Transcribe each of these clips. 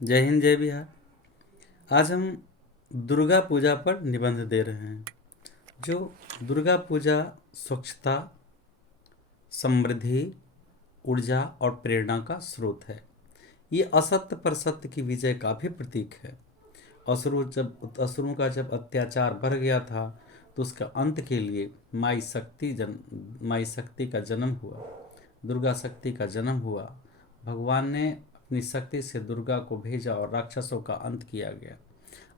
जय हिंद जय बिहार। आज हम दुर्गा पूजा पर निबंध दे रहे हैं। जो दुर्गा पूजा स्वच्छता, समृद्धि, ऊर्जा और प्रेरणा का स्रोत है। ये असत्य पर सत्य की विजय का भी प्रतीक है। असुरों का जब अत्याचार बढ़ गया था तो उसका अंत के लिए माई शक्ति का जन्म हुआ, दुर्गा शक्ति का जन्म हुआ। भगवान ने अपनी शक्ति से दुर्गा को भेजा और राक्षसों का अंत किया गया।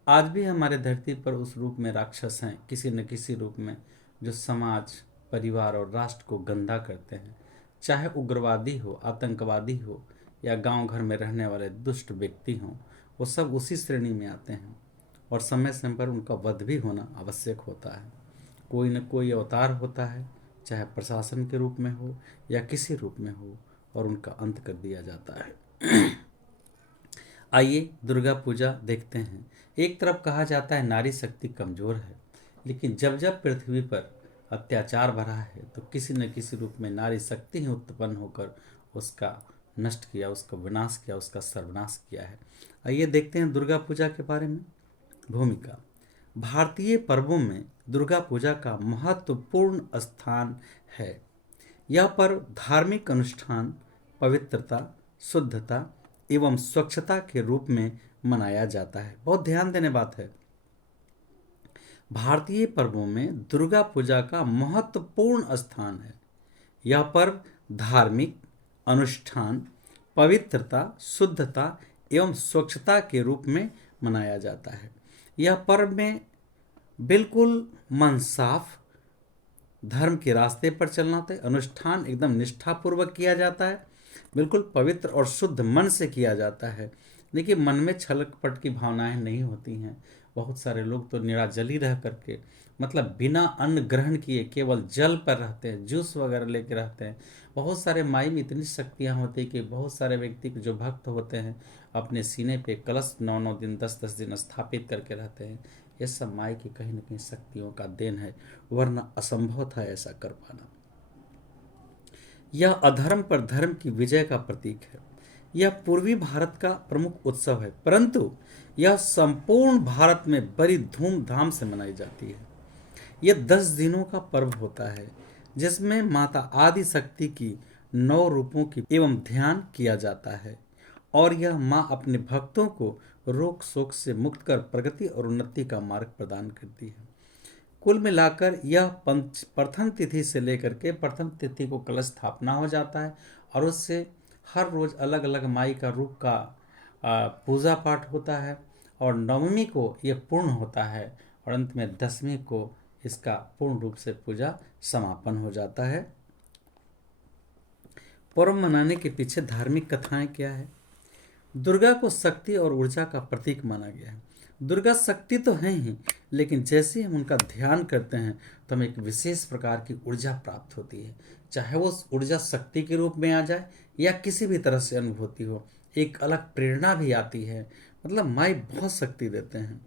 आज भी हमारे धरती पर उस रूप में राक्षस हैं, किसी न किसी रूप में, जो समाज, परिवार और राष्ट्र को गंदा करते हैं। चाहे उग्रवादी हो, आतंकवादी हो या गांव घर में रहने वाले दुष्ट व्यक्ति हों, वो सब उसी श्रेणी में आते हैं और समय समय पर उनका वध भी होना आवश्यक होता है। कोई न कोई अवतार होता है, चाहे प्रशासन के रूप में हो या किसी रूप में हो, और उनका अंत कर दिया जाता है। आइए दुर्गा पूजा देखते हैं। एक तरफ कहा जाता है नारी शक्ति कमजोर है, लेकिन जब जब पृथ्वी पर अत्याचार बढ़ा है तो किसी न किसी रूप में नारी शक्ति ही उत्पन्न होकर उसका नष्ट किया, उसका विनाश किया, उसका सर्वनाश किया है। आइए देखते हैं दुर्गा पूजा के बारे में। भूमिका। भारतीय पर्वों में दुर्गा पूजा का महत्वपूर्ण स्थान है। यह पर्व धार्मिक अनुष्ठान, पवित्रता, शुद्धता एवं स्वच्छता के रूप में मनाया जाता है। बहुत ध्यान देने बात है। भारतीय पर्वों में दुर्गा पूजा का महत्वपूर्ण स्थान है। यह पर्व धार्मिक अनुष्ठान, पवित्रता, शुद्धता एवं स्वच्छता के रूप में मनाया जाता है। यह पर्व में बिल्कुल मन साफ, धर्म के रास्ते पर चलना होता है। अनुष्ठान एकदम निष्ठापूर्वक किया जाता है, बिल्कुल पवित्र और शुद्ध मन से किया जाता है। देखिए, मन में छल कपट की भावनाएं नहीं होती हैं। बहुत सारे लोग तो निराजली रह करके, मतलब बिना अन्न ग्रहण किए केवल जल पर रहते हैं, जूस वगैरह लेके रहते हैं। बहुत सारे माई में इतनी शक्तियाँ होती कि बहुत सारे व्यक्ति जो भक्त होते हैं अपने सीने पे कलश 9 9 दिन 10 10 दिन स्थापित करके रहते हैं। ये सब माई की कहीं न कहीं शक्तियों का देन है, वरना असंभव था ऐसा कर पाना। यह अधर्म पर धर्म की विजय का प्रतीक है। यह पूर्वी भारत का प्रमुख उत्सव है, परंतु यह संपूर्ण भारत में बड़ी धूमधाम से मनाई जाती है। यह 10 दिनों का पर्व होता है, जिसमें माता आदि शक्ति की 9 रूपों की एवं ध्यान किया जाता है, और यह माँ अपने भक्तों को रोग शोक से मुक्त कर प्रगति और उन्नति का मार्ग प्रदान करती है। कुल मिलाकर यह प्रथम तिथि से लेकर के प्रथम तिथि को कलश स्थापना हो जाता है, और उससे हर रोज अलग अलग माई का रूप का पूजा पाठ होता है, और नवमी को यह पूर्ण होता है, और अंत में दसवीं को इसका पूर्ण रूप से पूजा समापन हो जाता है। पर्व मनाने के पीछे धार्मिक कथाएं क्या है? दुर्गा को शक्ति और ऊर्जा का प्रतीक माना गया है। दुर्गा शक्ति तो है ही, लेकिन जैसे हम उनका ध्यान करते हैं तो हमें एक विशेष प्रकार की ऊर्जा प्राप्त होती है। चाहे वो ऊर्जा शक्ति के रूप में आ जाए या किसी भी तरह से अनुभूति हो, एक अलग प्रेरणा भी आती है। मतलब माई बहुत शक्ति देते हैं।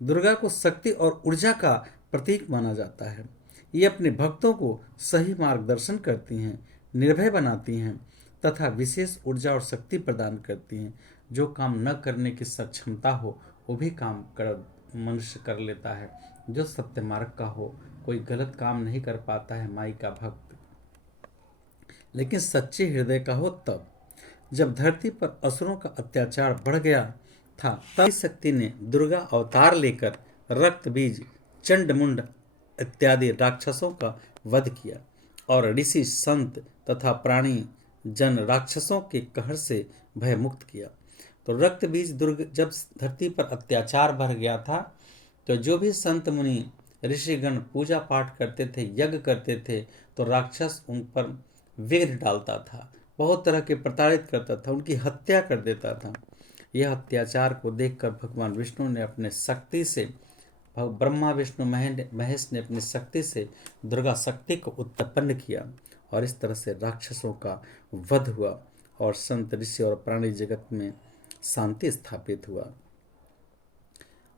दुर्गा को शक्ति और ऊर्जा का प्रतीक माना जाता है। ये अपने भक्तों को सही मार्गदर्शन करती हैं, निर्भय बनाती हैं तथा विशेष ऊर्जा और शक्ति प्रदान करती हैं। जो काम न करने की सक्षमता हो वो भी काम कर मनुष्य कर लेता है। जो सत्य मार्ग का हो, कोई गलत काम नहीं कर पाता है माई का भक्त, लेकिन सच्चे हृदय का हो तब। जब धरती पर असुरों का अत्याचार बढ़ गया था, तब शक्ति ने दुर्गा अवतार लेकर रक्त बीज, चंडमुंड इत्यादि राक्षसों का वध किया, और ऋषि संत तथा प्राणी जन राक्षसों के कहर से भय मुक्त किया। तो रक्त बीज दुर्ग जब धरती पर अत्याचार बढ़ गया था, तो जो भी संत मुनि ऋषिगण पूजा पाठ करते थे, यज्ञ करते थे, तो राक्षस उन पर विघ्न डालता था, बहुत तरह के प्रताड़ित करता था, उनकी हत्या कर देता था। यह अत्याचार को देखकर भगवान विष्णु ने अपने शक्ति से, ब्रह्मा विष्णु महेश ने अपनी शक्ति से दुर्गा शक्ति को उत्पन्न किया, और इस तरह से राक्षसों का वध हुआ और संत ऋषि और प्राणी जगत में शांति स्थापित हुआ।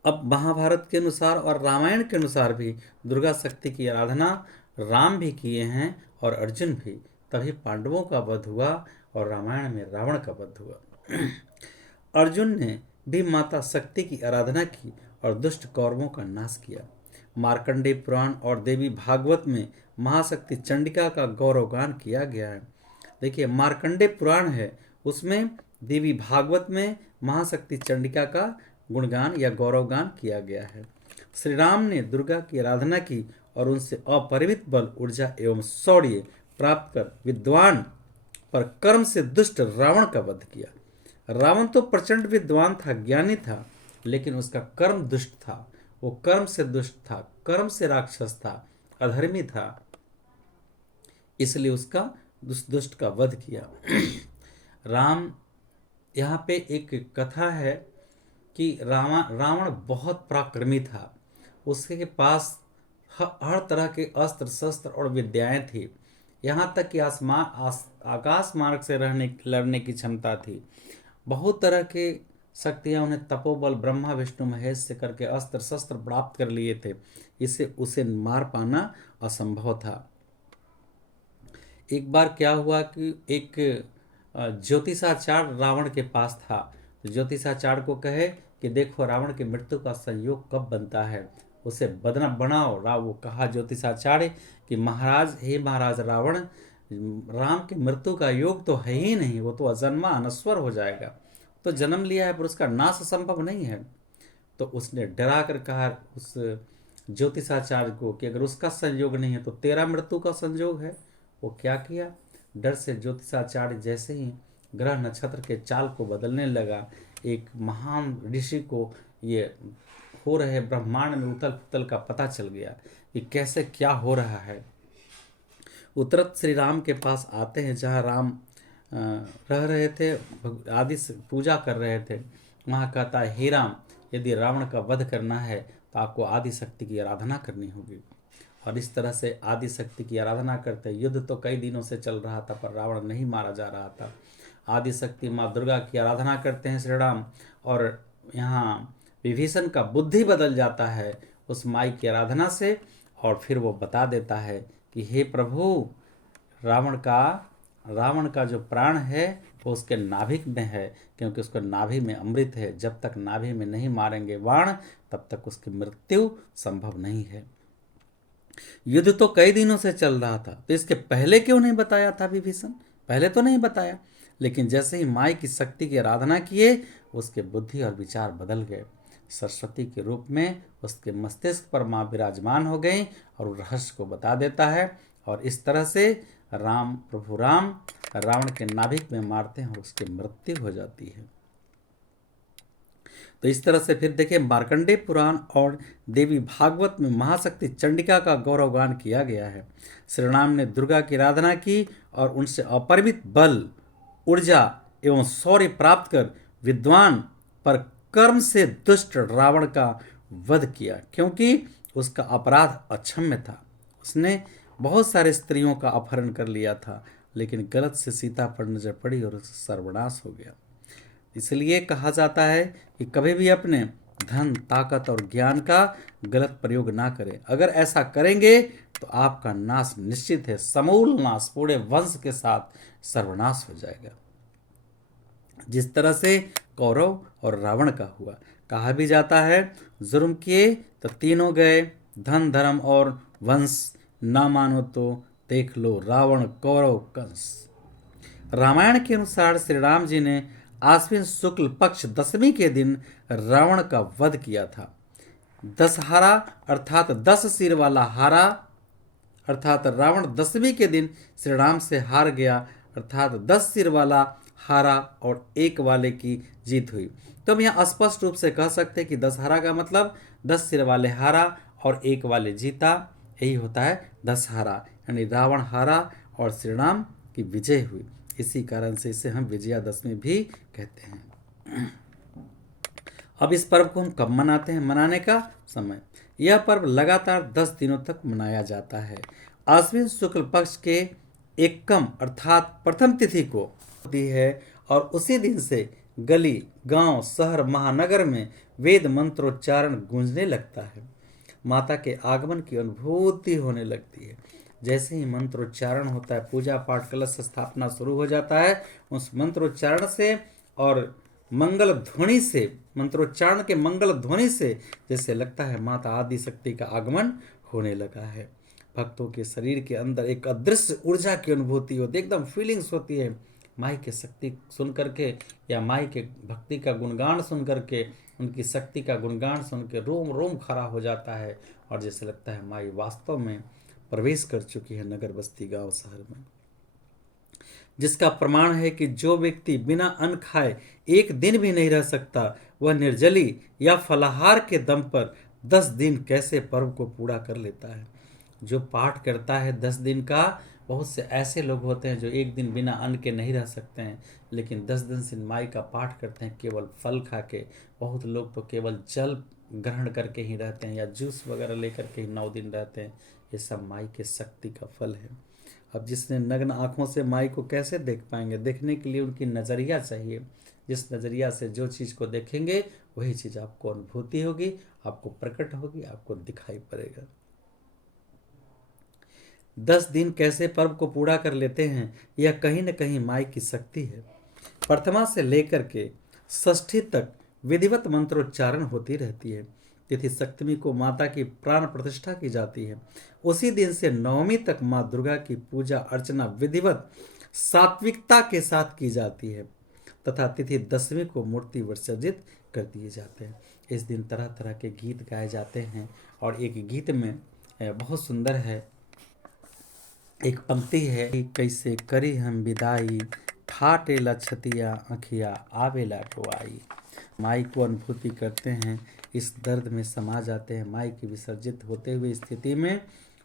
अब महाभारत के अनुसार और रामायण के अनुसार भी दुर्गा शक्ति की आराधना राम भी किए हैं और अर्जुन भी, तभी पांडवों का वध हुआ और रामायण में रावण का वध हुआ। अर्जुन ने भी माता शक्ति की आराधना की और दुष्ट कौरवों का नाश किया। मार्कंडेय पुराण और देवी भागवत में महाशक्ति चंडिका का गौरवगान किया गया है। देखिए, मार्कंडेय पुराण है, उसमें देवी भागवत में महाशक्ति चंडिका का गुणगान या गौरवगान किया गया है। श्री राम ने दुर्गा की आराधना की और उनसे अपरिमित बल, ऊर्जा एवं शौर्य प्राप्त कर विद्वान पर कर्म से दुष्ट रावण का वध किया। रावण तो प्रचंड विद्वान था, ज्ञानी था, लेकिन उसका कर्म दुष्ट था। वो कर्म से दुष्ट था, कर्म से राक्षस था, अधर्मी था, इसलिए उसका दुष्ट का वध किया। राम, यहाँ पे एक कथा है कि रावण बहुत पराक्रमी था। उसके पास हर तरह के अस्त्र शस्त्र और विद्याएं थी। यहाँ तक कि आकाश मार्ग से लड़ने की क्षमता थी। बहुत तरह के शक्तियाँ उन्हें तपोबल ब्रह्मा विष्णु महेश से करके अस्त्र शस्त्र प्राप्त कर लिए थे। इससे उसे मार पाना असंभव था। एक बार क्या हुआ कि एक ज्योतिषाचार्य रावण के पास था। तो ज्योतिषाचार्य को कहे कि देखो, रावण की मृत्यु का संयोग कब बनता है, उसे बनाओ। वो कहा ज्योतिषाचार्य कि महाराज, हे महाराज रावण, राम की मृत्यु का योग तो है ही नहीं, वो तो अजन्मा अनश्वर हो जाएगा। तो जन्म लिया है पर उसका नाश संभव नहीं है। तो उसने डरा कर कहा उस ज्योतिषाचार्य को कि अगर उसका संयोग नहीं है तो तेरा मृत्यु का संयोग है। वो क्या किया, डर से ज्योतिषाचार्य जैसे ही ग्रह नक्षत्र के चाल को बदलने लगा, एक महान ऋषि को ये हो रहे ब्रह्मांड में उथल पुथल का पता चल गया कि कैसे क्या हो रहा है। उतरत श्री राम के पास आते हैं, जहाँ राम रह रहे थे, आदि पूजा कर रहे थे। वहाँ कहता है, हे राम, यदि रावण का वध करना है तो आपको आदि शक्ति की आराधना करनी होगी। और इस तरह से आदि शक्ति की आराधना करते। युद्ध तो कई दिनों से चल रहा था पर रावण नहीं मारा जा रहा था। आदि शक्ति माँ दुर्गा की आराधना करते हैं श्री राम, और यहाँ विभीषण का बुद्धि बदल जाता है उस माई की आराधना से। और फिर वो बता देता है कि हे प्रभु, रावण का जो प्राण है वो उसके नाभिक में है, क्योंकि उसको नाभि में अमृत है। जब तक नाभि में नहीं मारेंगे बाण, तब तक उसकी मृत्यु संभव नहीं है। युद्ध तो कई दिनों से चल रहा था, तो इसके पहले क्यों नहीं बताया था विभीषण? पहले तो नहीं बताया, लेकिन जैसे ही माई की शक्ति की आराधना किए, उसके बुद्धि और विचार बदल गए। सरस्वती के रूप में उसके मस्तिष्क पर माँ विराजमान हो गई और रहस्य को बता देता है। और इस तरह से प्रभु राम रावण के नाभिक में मारते हैं और उसकी मृत्यु हो जाती है। तो इस तरह से फिर देखिए, मार्कंडेय पुराण और देवी भागवत में महाशक्ति चंडिका का गौरवगान किया गया है। श्री राम ने दुर्गा की आराधना की और उनसे अपरिमित बल, ऊर्जा एवं शौर्य प्राप्त कर विद्वान पर कर्म से दुष्ट रावण का वध किया, क्योंकि उसका अपराध अक्षम्य था। उसने बहुत सारे स्त्रियों का अपहरण कर लिया था, लेकिन गलत से सीता पर नजर पड़ी और उसका सर्वनाश हो गया। इसलिए कहा जाता है कि कभी भी अपने धन, ताकत और ज्ञान का गलत प्रयोग ना करें। अगर ऐसा करेंगे तो आपका नाश निश्चित है, समूल नाश, पूरे वंश के साथ सर्वनाश हो जाएगा। जिस तरह से कौरव और रावण का हुआ। कहा भी जाता है, जुर्म किए तो तीनों गए, धन, धर्म और वंश, ना मानो तो देख लो रावण, कौरव, कंस। रामायण के अनुसार श्री राम जी ने आश्विन शुक्ल पक्ष दशमी के दिन रावण का वध किया था। दशहरा अर्थात 10 सिर वाला हारा, अर्थात रावण दशमी के दिन श्री राम से हार गया, अर्थात 10 सिर वाला हारा और एक वाले की जीत हुई। तो हम यहाँ स्पष्ट रूप से कह सकते हैं कि दशहरा का मतलब 10 सिर वाले हारा और एक वाले जीता, यही होता है दशहरा। यानी रावण हारा और श्री राम की विजय हुई। इसी कारण से इसे हम विजयादशमी भी कहते हैं। अब इस पर्व को हम कब मनाते हैं? मनाने का समय, यह पर्व लगातार 10 दिनों तक मनाया जाता है। आश्विन शुक्ल पक्ष के एकम अर्थात प्रथम तिथि को होती है और उसी दिन से गली, गांव, शहर, महानगर में वेद मंत्रोच्चारण गूंजने लगता है। माता के आगमन की अनुभूति होने लगती है। जैसे ही मंत्रोच्चारण होता है, पूजा पाठ, कलश स्थापना शुरू हो जाता है। उस मंत्रोच्चारण से और मंगल ध्वनि से, मंत्रोच्चारण के मंगल ध्वनि से जैसे लगता है माता आदि शक्ति का आगमन होने लगा है। भक्तों के शरीर के अंदर एक अदृश्य ऊर्जा की अनुभूति होती है, एकदम फीलिंग्स होती है माई के शक्ति सुन करके, या माई के भक्ति का गुणगान सुन करके, उनकी शक्ति का गुणगान सुन के रोम रोम खड़ा हो जाता है, और जैसे लगता है माई वास्तव में प्रवेश कर चुकी है नगर बस्ती गांव शहर में। जिसका प्रमाण है कि जो व्यक्ति बिना अन्न खाए एक दिन भी नहीं रह सकता, वह निर्जली या फलाहार के दम पर 10 दिन कैसे पर्व को पूरा कर लेता है। जो पाठ करता है 10 दिन का, बहुत से ऐसे लोग होते हैं जो एक दिन बिना अन्न के नहीं रह सकते हैं, लेकिन 10 दिन से माई का पाठ करते हैं केवल फल खा के। बहुत लोग तो केवल जल ग्रहण करके ही रहते हैं, या जूस वगैरह लेकर के ही 9 दिन रहते हैं। ये सब माई के शक्ति का फल है। अब जिसने नग्न आंखों से माई को कैसे देख पाएंगे? देखने के लिए उनकी नज़रिया चाहिए। जिस नज़रिया से जो चीज़ को देखेंगे वही चीज़ आपको अनुभूति होगी, आपको प्रकट होगी, आपको दिखाई पड़ेगा। 10 दिन कैसे पर्व को पूरा कर लेते हैं, यह कहीं न कहीं माई की शक्ति है। प्रथमा से लेकर के षष्ठी तक विधिवत मंत्रोच्चारण होती रहती है। तिथि सप्तमी को माता की प्राण प्रतिष्ठा की जाती है। उसी दिन से नवमी तक माँ दुर्गा की पूजा अर्चना विधिवत सात्विकता के साथ की जाती है, तथा तिथि दसवीं को मूर्ति विसर्जित कर दिए जाते हैं। इस दिन तरह तरह के गीत गाए जाते हैं, और एक गीत में बहुत सुंदर है, एक पंक्ति है कि कैसे करी हम विदाई, फाटेला छतिया अखिया आवेला टोआई। माई को अनुभूति करते हैं, इस दर्द में समा जाते हैं। माई की विसर्जित होते हुए स्थिति में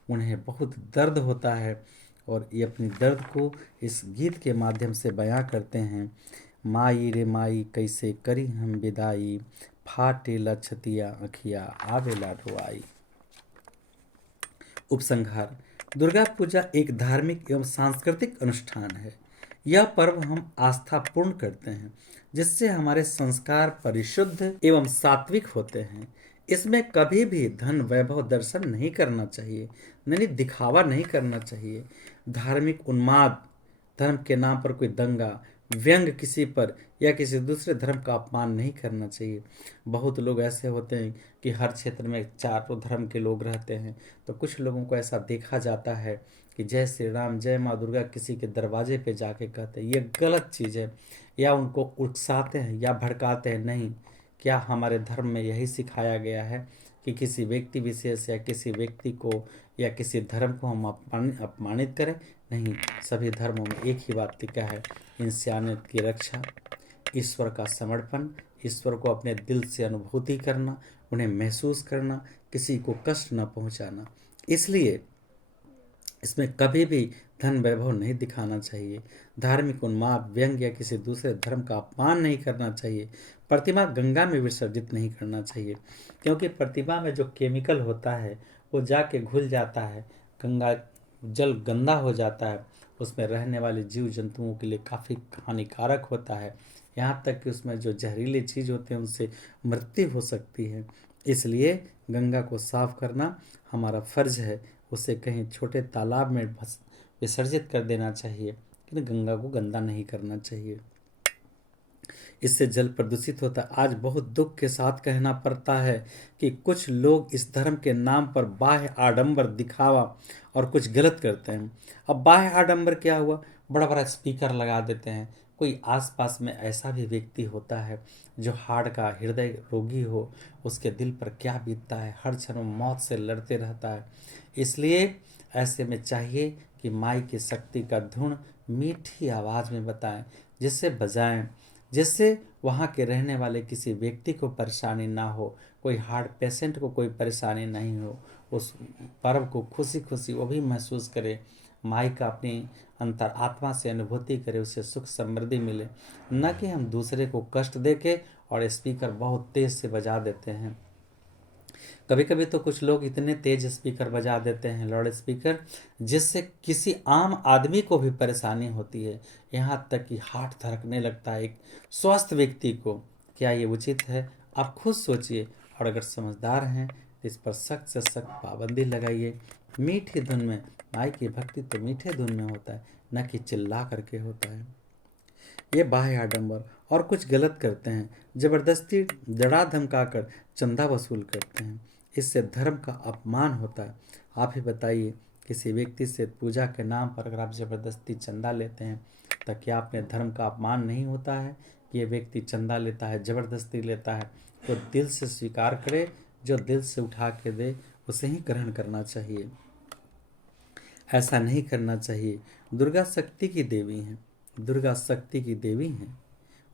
उन्हें बहुत दर्द होता है, और ये अपनी दर्द को इस गीत के माध्यम से बयां करते हैं। माई रे माई कैसे करी हम विदाई, फाटेला छतिया अखिया आवेला टोआई। उपसंहार: दुर्गा पूजा एक धार्मिक एवं सांस्कृतिक अनुष्ठान है। यह पर्व हम आस्था पूर्ण करते हैं, जिससे हमारे संस्कार परिशुद्ध एवं सात्विक होते हैं। इसमें कभी भी धन वैभव दर्शन नहीं करना चाहिए, नहीं दिखावा नहीं करना चाहिए। धार्मिक उन्माद, धर्म के नाम पर कोई दंगा, व्यंग किसी पर या किसी दूसरे धर्म का अपमान नहीं करना चाहिए। बहुत लोग ऐसे होते हैं कि हर क्षेत्र में चारों धर्म के लोग रहते हैं, तो कुछ लोगों को ऐसा देखा जाता है कि जय श्री राम, जय माँ दुर्गा किसी के दरवाजे पे जाके कहते हैं। ये गलत चीज़ है, या उनको उकसाते हैं या भड़काते हैं। नहीं, क्या हमारे धर्म में यही सिखाया गया है कि किसी व्यक्ति विशेष या किसी व्यक्ति को या किसी धर्म को हम अपमानित करें? नहीं, सभी धर्मों में एक ही बात लिखा है, इंसानियत की रक्षा, ईश्वर का समर्पण, ईश्वर को अपने दिल से अनुभूति करना, उन्हें महसूस करना, किसी को कष्ट न पहुंचाना। इसलिए इसमें कभी भी धन वैभव नहीं दिखाना चाहिए। धार्मिक उन्माद, व्यंग या किसी दूसरे धर्म का अपमान नहीं करना चाहिए। प्रतिमा गंगा में विसर्जित नहीं करना चाहिए, क्योंकि प्रतिमा में जो केमिकल होता है वो जाके घुल जाता है, गंगा जल गंदा हो जाता है, उसमें रहने वाले जीव जंतुओं के लिए काफ़ी हानिकारक होता है। यहाँ तक कि उसमें जो जहरीले चीज़ होते हैं उनसे मृत्यु हो सकती है। इसलिए गंगा को साफ करना हमारा फर्ज है। उसे कहीं छोटे तालाब में विसर्जित कर देना चाहिए, लेकिन गंगा को गंदा नहीं करना चाहिए। इससे जल प्रदूषित होता है। आज बहुत दुख के साथ कहना पड़ता है कि कुछ लोग इस धर्म के नाम पर बाह्य आडंबर, दिखावा और कुछ गलत करते हैं। अब बाह्य आडंबर क्या हुआ? बड़ा बड़ा स्पीकर लगा देते हैं। कोई आसपास में ऐसा भी व्यक्ति होता है जो हार्ट का हृदय रोगी हो, उसके दिल पर क्या बीतता है, हर क्षण मौत से लड़ते रहता है। इसलिए ऐसे में चाहिए कि माई की शक्ति का धुन मीठी आवाज़ में बताएं, जिससे बजाएं, जिससे वहाँ के रहने वाले किसी व्यक्ति को परेशानी ना हो, कोई हार्ट पेशेंट को कोई परेशानी नहीं हो। उस पर्व को खुशी खुशी वो भी महसूस करे, माई का अपनी अंतर आत्मा से अनुभूति करे, उसे सुख समृद्धि मिले। न कि हम दूसरे को कष्ट दे के और स्पीकर बहुत तेज से बजा देते हैं। कभी कभी तो कुछ लोग इतने तेज स्पीकर बजा देते हैं, लाउड स्पीकर, जिससे किसी आम आदमी को भी परेशानी होती है, यहाँ तक कि हार्ट धड़कने लगता है एक स्वस्थ व्यक्ति को। क्या ये उचित है? आप खुद सोचिए, और अगर समझदार हैं तो इस पर सख्त से सख्त पाबंदी लगाइए। मीठी धुन में, माई की भक्ति तो मीठे धुन में होता है, न कि चिल्ला करके होता है। ये बाह्य आडंबर। और कुछ गलत करते हैं, ज़बरदस्ती डरा धमकाकर चंदा वसूल करते हैं। इससे धर्म का अपमान होता है। आप ही बताइए, किसी व्यक्ति से पूजा के नाम पर अगर आप ज़बरदस्ती चंदा लेते हैं तो क्या अपने धर्म का अपमान नहीं होता है कि ये व्यक्ति चंदा लेता है, ज़बरदस्ती लेता है? तो दिल से स्वीकार करे, जो दिल से उठा के दे उसे ही ग्रहण करना चाहिए, ऐसा नहीं करना चाहिए। दुर्गा शक्ति की देवी हैं, दुर्गा शक्ति की देवी हैं।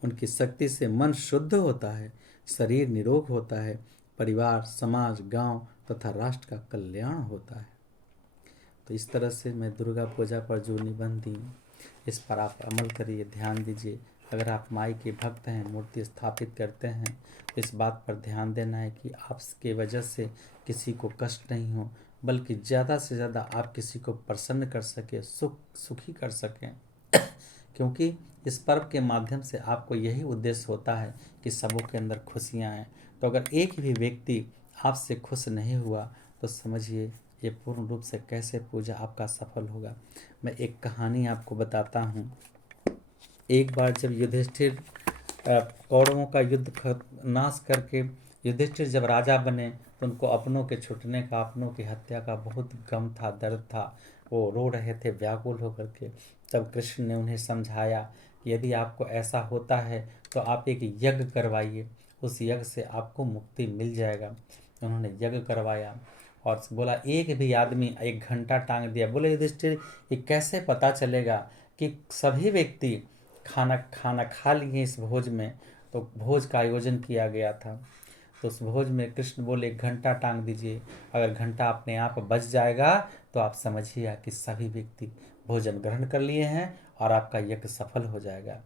उनकी शक्ति से मन शुद्ध होता है, शरीर निरोग होता है, परिवार, समाज, गांव तथा राष्ट्र का कल्याण होता है। तो इस तरह से मैं दुर्गा पूजा पर जो निबंध दी, इस पर आप अमल करिए, ध्यान दीजिए। अगर आप माई के भक्त हैं, मूर्ति स्थापित करते हैं, तो इस बात पर ध्यान देना है कि आपके वजह से किसी को कष्ट नहीं हो, बल्कि ज़्यादा से ज़्यादा आप किसी को प्रसन्न कर सके, सुखी कर सकें। क्योंकि इस पर्व के माध्यम से आपको यही उद्देश्य होता है कि सबों के अंदर खुशियाँ आएँ। तो अगर एक भी व्यक्ति आपसे खुश नहीं हुआ तो समझिए ये पूर्ण रूप से कैसे पूजा आपका सफल होगा। मैं एक कहानी आपको बताता हूँ। एक बार जब युधिष्ठिर कौरवों का युद्ध नाश करके युधिष्ठिर जब राजा बने तो उनको अपनों के छूटने का, अपनों की हत्या का बहुत गम था, दर्द था। वो रो रहे थे व्याकुल होकर के। तब कृष्ण ने उन्हें समझाया कि यदि आपको ऐसा होता है तो आप एक यज्ञ करवाइए, उस यज्ञ से आपको मुक्ति मिल जाएगा। उन्होंने यज्ञ करवाया और बोला एक भी आदमी 1 घंटा टांग दिया। बोले युधिष्ठिर ये कैसे पता चलेगा कि सभी व्यक्ति खाना खाना खा लिए इस भोज में? तो भोज का आयोजन किया गया था। तो उस भोज में कृष्ण बोले 1 घंटा टांग दीजिए, अगर घंटा अपने आप बच जाएगा तो आप समझिए कि सभी व्यक्ति भोजन ग्रहण कर लिए हैं और आपका यज्ञ सफल हो जाएगा।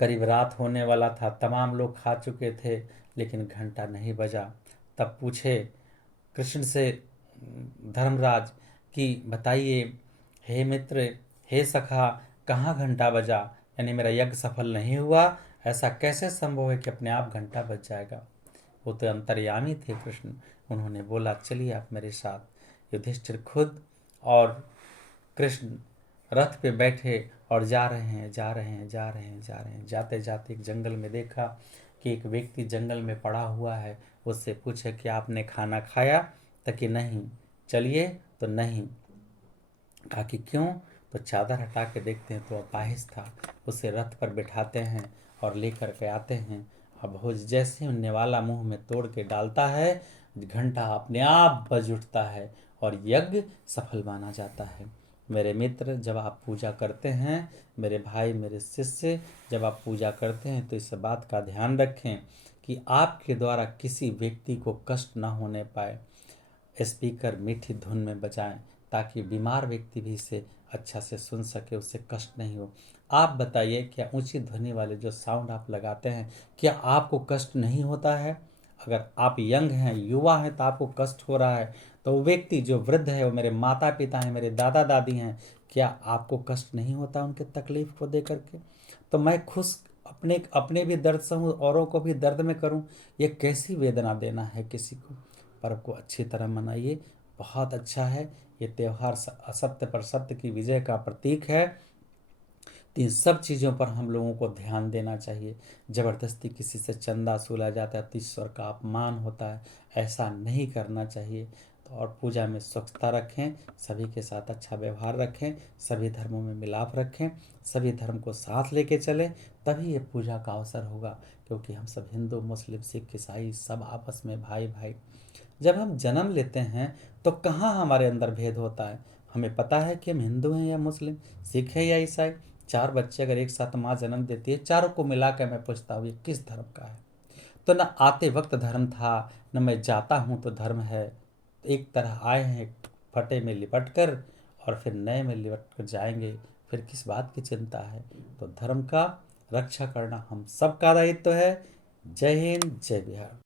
करीब रात होने वाला था, तमाम लोग खा चुके थे, लेकिन घंटा नहीं बजा। तब पूछे कृष्ण से धर्मराज कि बताइए हे मित्र, हे सखा, कहाँ घंटा बजा? यानी मेरा यज्ञ सफल नहीं हुआ, ऐसा कैसे संभव है कि अपने आप घंटा बज जाएगा? वो तो अंतर्यामी थे कृष्ण। उन्होंने बोला चलिए आप मेरे साथ। युधिष्ठिर खुद और कृष्ण रथ पे बैठे और जा रहे हैं, जा रहे हैं, जा रहे हैं, जा रहे हैं। जाते जाते एक जंगल में देखा कि एक व्यक्ति जंगल में पड़ा हुआ है। उससे पूछे कि आपने खाना खाया? तो कि नहीं। चलिए, तो नहीं। कहा कि क्यों? तो चादर हटा के देखते हैं तो अपाहिज था। उसे रथ पर बिठाते हैं और लेकर के आते हैं। अब भोज जैसे ही नेवाला मुंह में तोड़ के डालता है, घंटा अपने आप बज उठता है और यज्ञ सफल माना जाता है। मेरे मित्र, जब आप पूजा करते हैं, मेरे भाई, मेरे शिष्य, जब आप पूजा करते हैं तो इस बात का ध्यान रखें कि आपके द्वारा किसी व्यक्ति को कष्ट न होने पाए। स्पीकर मीठी धुन में बजाएं ताकि बीमार व्यक्ति भी इसे अच्छा से सुन सके, उससे कष्ट नहीं हो। आप बताइए, क्या ऊंची ध्वनि वाले जो साउंड आप लगाते हैं, क्या आपको कष्ट नहीं होता है? अगर आप यंग हैं, युवा हैं, तो आपको कष्ट हो रहा है, तो वो व्यक्ति जो वृद्ध है, वो मेरे माता पिता हैं, मेरे दादा दादी हैं, क्या आपको कष्ट नहीं होता उनके तकलीफ को दे करके? तो मैं खुश अपने अपने भी दर्द सहूँ, औरों को भी दर्द में करूँ, ये कैसी वेदना देना है किसी को? पर्व को अच्छी तरह मनाइए, बहुत अच्छा है। ये त्यौहार असत्य पर सत्य की विजय का प्रतीक है। तो इन सब चीज़ों पर हम लोगों को ध्यान देना चाहिए। ज़बरदस्ती किसी से चंदा वसूला जाता है तो ईश्वर का अपमान होता है, ऐसा नहीं करना चाहिए। तो और पूजा में स्वच्छता रखें, सभी के साथ अच्छा व्यवहार रखें, सभी धर्मों में मिलाप रखें, सभी धर्म को साथ लेके चलें, तभी ये पूजा का अवसर होगा। क्योंकि हम सब हिंदू, मुस्लिम, सिख, ईसाई सब आपस में भाई भाई। जब हम जन्म लेते हैं तो कहाँ हमारे अंदर भेद होता है? हमें पता है कि हम हिंदू हैं या मुस्लिम, सिख है या ईसाई। 4 बच्चे अगर एक साथ माँ जन्म देती है, चारों को मिला कर मैं पूछता हूँ ये किस धर्म का है? तो न आते वक्त धर्म था, न मैं जाता हूँ तो धर्म है। एक तरह आए हैं फटे में लिपट कर और फिर नए में लिपट कर जाएंगे, फिर किस बात की चिंता है? तो धर्म का रक्षा करना हम सबका दायित्व है। जय हिंद, जय बिहार।